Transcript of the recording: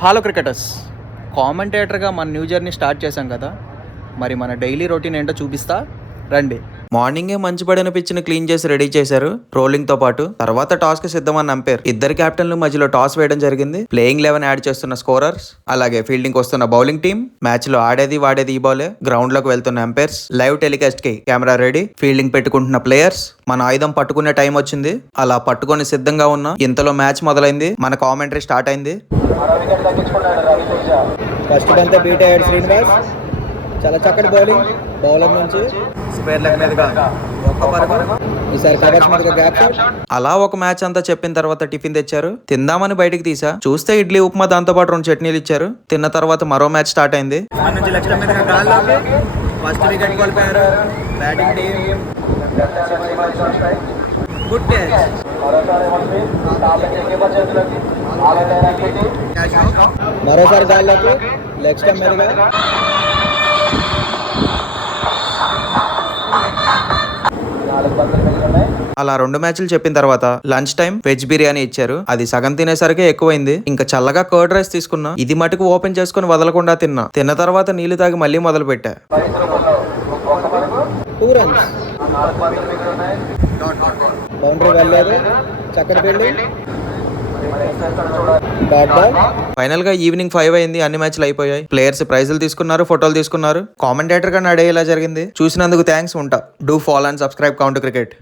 Hello cricketers, కామెంటేటర్గా మన new journey start చేశాం కదా. మరి మన డైలీ రొటీన్ ఏంటో చూపిస్తా రండి. మార్నింగే మంచి పడిన పిచ్ని క్లీన్ చేసి రెడీ చేశారు రోలింగ్ తో పాటు. తర్వాత టాస్ కి సిద్ధమని అంపేర్ ఇద్దరు కెప్టెన్లు మధ్యలో టాస్ వేయడం జరిగింది. ప్లేయింగ్ 11 యాడ్ చేస్తున్న స్కోరర్స్, అలాగే ఫీల్డింగ్ వస్తున్న బౌలింగ్ టీం, మ్యాచ్ లో ఆడేది వాడేది ఈ బాలే. గ్రౌండ్ లోకి వెళ్తున్న అంపైర్స్, లైవ్ టెలికాస్ట్ కి కెమెరా రెడీ, ఫీల్డింగ్ పెట్టుకుంటున్న ప్లేయర్స్. మన ఆయుధం పట్టుకునే టైం వచ్చింది. అలా పట్టుకొని సిద్ధంగా ఉన్న ఇంతలో మ్యాచ్ మొదలైంది. మన కామెంటరీ స్టార్ట్ అయింది. ఫస్ట్ బంతే బీట్ అయ్యాడు శ్రీనివాస్. చాలా చక్కటి బౌలింగ్, బౌలర్ నుంచి స్క్వేర్ లెగ్ మీదుగా ఒక్క పరుగు. ఈసారి కవర్స్ మీదుగా గ్యాప్ షాట్. అలా ఒక మ్యాచ్ అంతా చెప్పిన తర్వాత టిఫిన్ తెచ్చారు. తిందామని బయటికి తీసా, చూస్తే ఇడ్లీ ఉప్మా దాంతో పాటు 2 చట్నీలు ఇచ్చారు. తిన్న తర్వాత మరో మ్యాచ్ స్టార్ట్ అయింది. ఫస్ట్ వికెట్ కోల్పోయారు బ్యాటింగ్ టీం. Good catch. మరోసారి గాల్లోకి లెగ్ స్టంప్ మీదుగా. అలా 2 మ్యాచ్లు చెప్పిన తర్వాత లంచ్ టైం వెజ్ బిర్యానీ ఇచ్చారు. అది సగం తినేసరికి ఎక్కువైంది. ఇంకా చల్లగా కర్డ్ రైస్ తీసుకున్నా. ఇది మటుకు ఓపెన్ చేసుకుని వదలకుండా తిన్నా. తిన్న తర్వాత నీళ్లు తాగి మళ్ళీ మొదలు పెట్టా. 2 runs. బౌండరీ వెళ్ళలేదు. చక్కటి ఫీల్డింగ్. Dot ball. ఫైనల్ గా ఈవినింగ్ 5 అయింది. అన్ని మ్యాచ్లు అయిపోయాయి. ప్లేయర్స్ ప్రైజులు తీసుకున్నారు, ఫోటోలు తీసుకున్నారు. కామెంటేటర్ గా నడే ఇలా జరిగింది. చూసినందుకు థ్యాంక్స్. ఉంటా. Do follow and subscribe counter cricket.